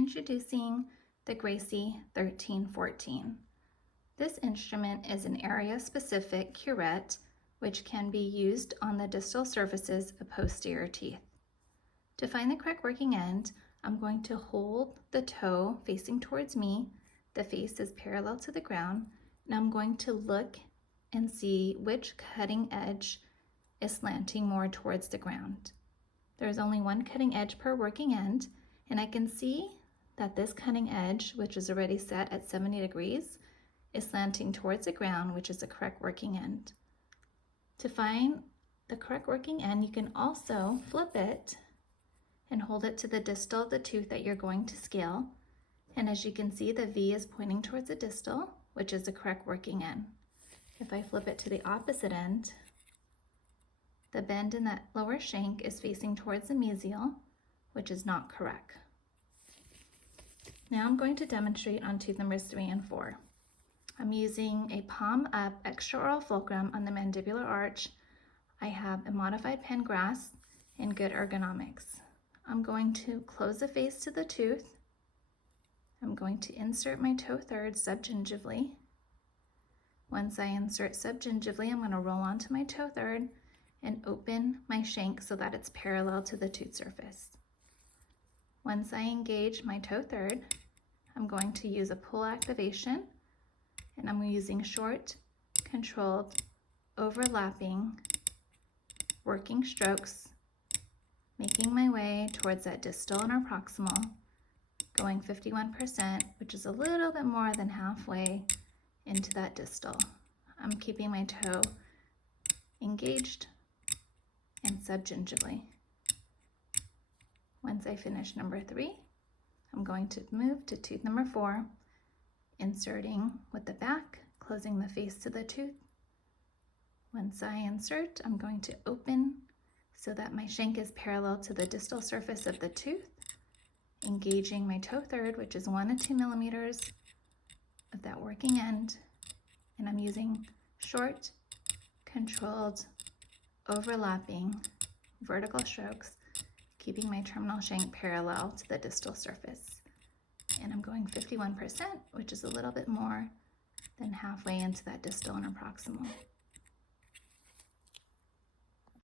Introducing the Gracey 1314. This instrument is an area-specific curette which can be used on the distal surfaces of posterior teeth. To find the correct working end, I'm going to hold the toe facing towards me. The face is parallel to the ground, and I'm going to look and see which cutting edge is slanting more towards the ground. There's only one cutting edge per working end, and I can see that this cutting edge, which is already set at 70 degrees, is slanting towards the ground, which is the correct working end. To find the correct working end, you can also flip it and hold it to the distal of the tooth that you're going to scale. And as you can see, the V is pointing towards the distal, which is the correct working end. If I flip it to the opposite end, the bend in that lower shank is facing towards the mesial, which is not correct. Now I'm going to demonstrate on tooth numbers 3 and 4. I'm using a palm up extraoral fulcrum on the mandibular arch. I have a modified pen grasp and good ergonomics. I'm going to close the face to the tooth. I'm going to insert my toe third subgingivally. Once I insert subgingivally, I'm going to roll onto my toe third and open my shank so that it's parallel to the tooth surface. Once I engage my toe third, I'm going to use a pull activation, and I'm using short, controlled, overlapping, working strokes, making my way towards that distal and or proximal, going 51%, which is a little bit more than halfway into that distal. I'm keeping my toe engaged and subgingivally. Once I finish number 3, I'm going to move to tooth number 4, inserting with the back, closing the face to the tooth. Once I insert, I'm going to open so that my shank is parallel to the distal surface of the tooth, engaging my toe third, which is 1 to 2 millimeters of that working end, and I'm using short, controlled, overlapping, vertical strokes, keeping my terminal shank parallel to the distal surface. And I'm going 51%, which is a little bit more than halfway into that distal and proximal.